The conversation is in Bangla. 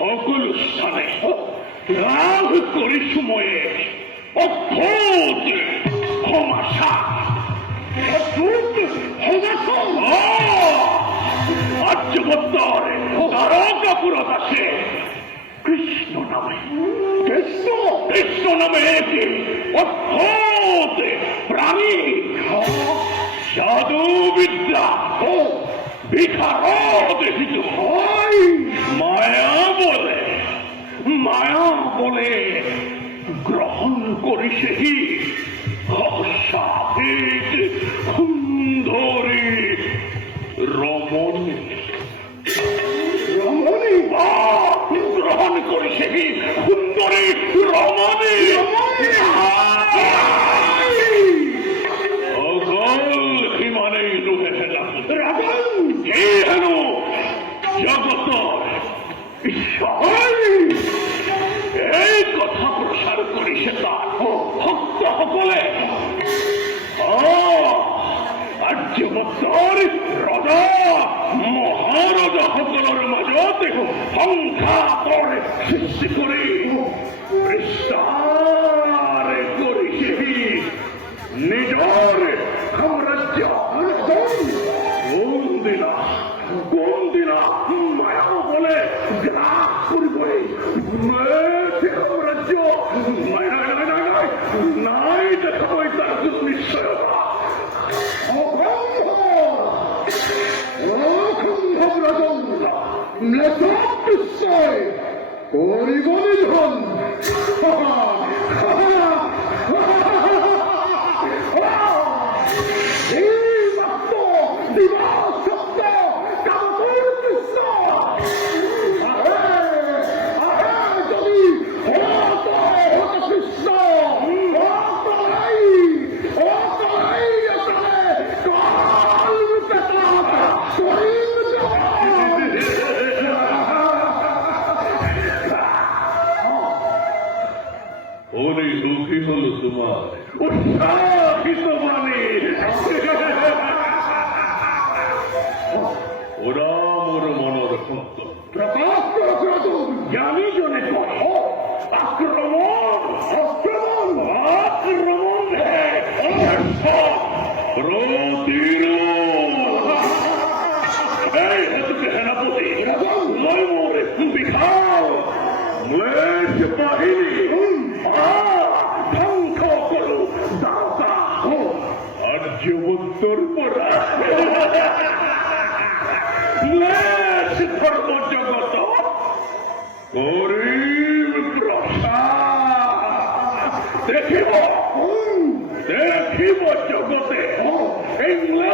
সকল স্থানে রাগ করি সময়ে অদ্ভুত ক্ষমাশা আর্যবত্তর তারকাপুরত আছে কৃষ্ণ নামে কৃষ্ণ নামে একটি অদ্ভুত প্রাণী জাদু বিদ্যা বিকারদ হয় মায়া বলে গ্রহণ করি সেই সাধিত সুন্দরী রমণী গ্রহণ করি সেই সুন্দরী রমণী হিমালয় ডুবে ফেলা কে হেন জগত এই কথা প্রসার করিছে তার ভক্ত সকলে আর্যভক্তৰ ৰজা মহাৰজা সকলৰ মাজত সংঘাতৰ সৃষ্টি কৰি বিস্তাৰ কৰিছে নিজৰ সাম্ৰাজ্য কোনদিনা মায়া বলে গ্ৰাস কৰিবই সাম্ৰাজ্য নাই দেখাবই তাৰ নিশ্চয়তা নিশ্চয় কৰিব নিধন তোমার উৎসাহিত মানে ওরা মোর মনের ভক্ত প্রকাশ জ্ঞানী জনে আক্রমণ আক্রমণ আক্রমণ সেনাপতি লয় মোরে বিশাল ম্লেচ্ছ বাহিনী আর্যবত্তর পরা ধর্ম জগত করিম প্রসাদ দেখিব জগতে ইংল্যান্ড